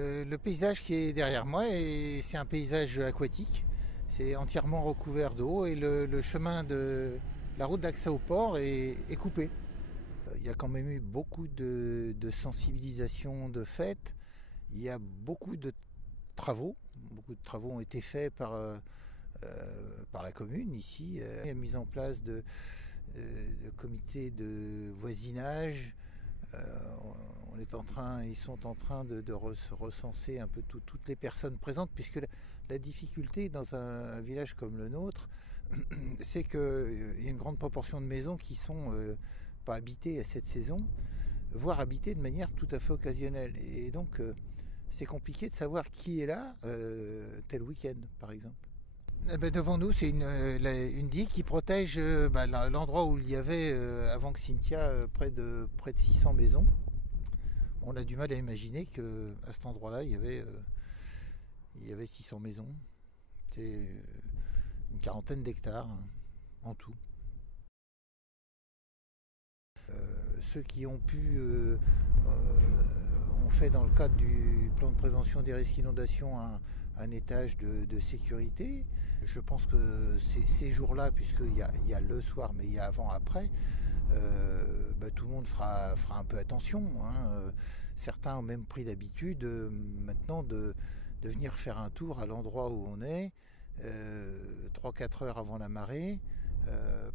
Le paysage qui est derrière moi, c'est un paysage aquatique. C'est entièrement recouvert d'eau et le chemin de la route d'accès au port est coupé. Il y a quand même eu beaucoup de sensibilisation de fait. Il y a beaucoup de travaux. Beaucoup de travaux ont été faits par la commune ici. Il y a mise en place de comités de voisinage. Euh, ils sont en train de recenser un peu toutes les personnes présentes, puisque la difficulté dans un village comme le nôtre, c'est qu'il y a une grande proportion de maisons qui sont pas habitées à cette saison, voire habitées de manière tout à fait occasionnelle. Et donc, c'est compliqué de savoir qui est là tel week-end, par exemple. Devant nous, c'est une digue qui protège l'endroit où il y avait, avant que Cynthia, près de 600 maisons. On a du mal à imaginer qu'à cet endroit-là, il y avait 600 maisons. C'est une quarantaine d'hectares en tout. Ceux qui ont pu ont fait dans le cadre du plan de prévention des risques d'inondation un étage de sécurité. Je pense que ces jours-là, puisqu'il y a le soir, mais il y a avant-après, tout le monde fera un peu attention, hein. Certains ont même pris l'habitude maintenant de venir faire un tour à l'endroit où on est, 3-4 heures avant la marée,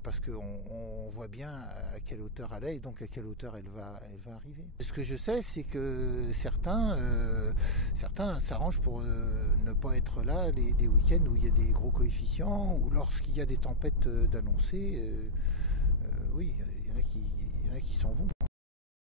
parce qu'on voit bien à quelle hauteur elle est et donc à quelle hauteur elle va arriver. Ce que je sais, c'est que certains s'arrangent pour ne pas être là les week-ends où il y a des gros coefficients ou lorsqu'il y a des tempêtes d'annoncer. Oui, il y en a qui s'en vont.